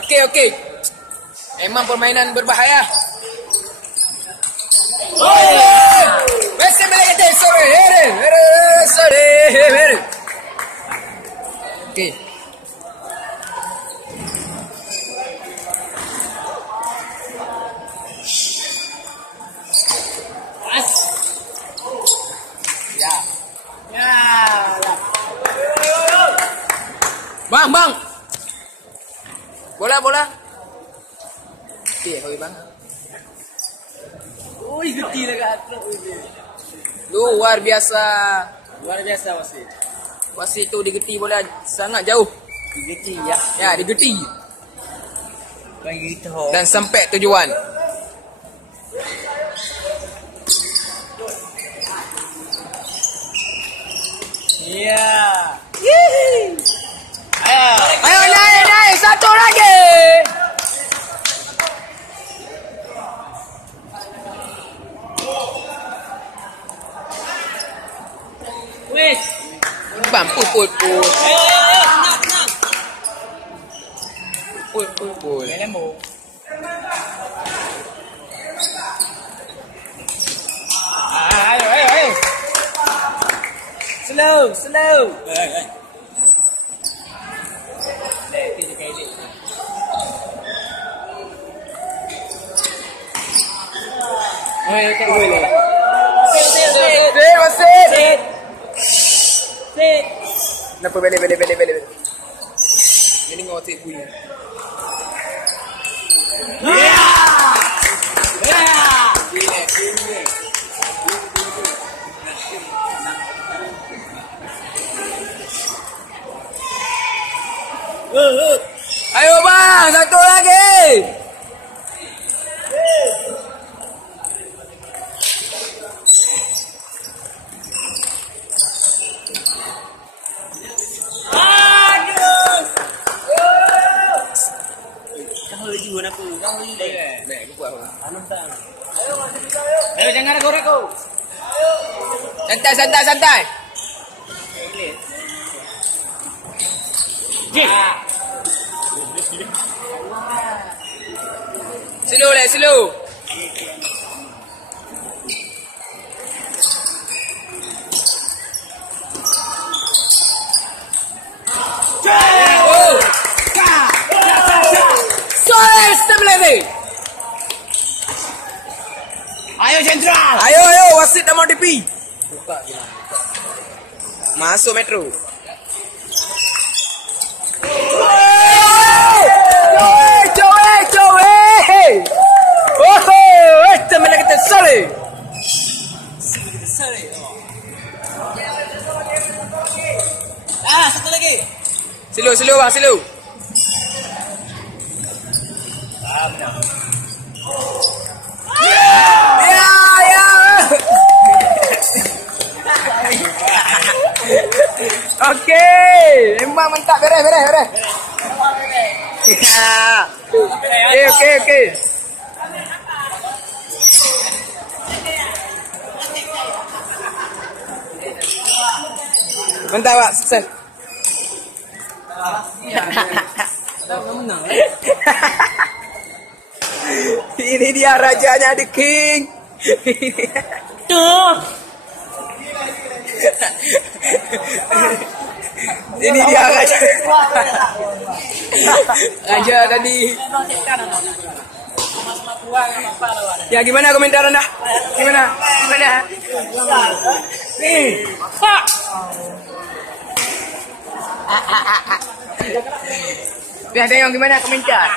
Okey. Memang permainan berbahaya. Besar balik kita. Sorry. Okey. Bang. Bola. Okey, hoi bang. Ui, geti dekat truk ini. Luar biasa wasit. Wasit tu digeti bola sangat jauh. Digeti ya. Ya, digeti. Bagi tahu. Dan sampai tujuan. Ya. Ayo naik, satu lagi. Wis. Bam, pul. Ayo, tenang. Pul. Lembu. Ayo. Slow. Wasit. Kenapa balik. Ini ngau wasit punya. Ayo bang, satu lagi. Ayo jangan ragu-ragu. Santai. Slow. Stability. Ayo sentral. Ayo, wasit dah mau DP. Masuk Metro. Joey. Oh, teman kita sorry. Satu lagi. Slow bang. Ya. Okey, memang mantap beres. Okey. Mantap Pak, sukses. Ini dia rajanya The King. Tuh. Ini dia raja. Raja tadi. Ya gimana komentar Anda? Gimana? Biar tengok gimana komentar.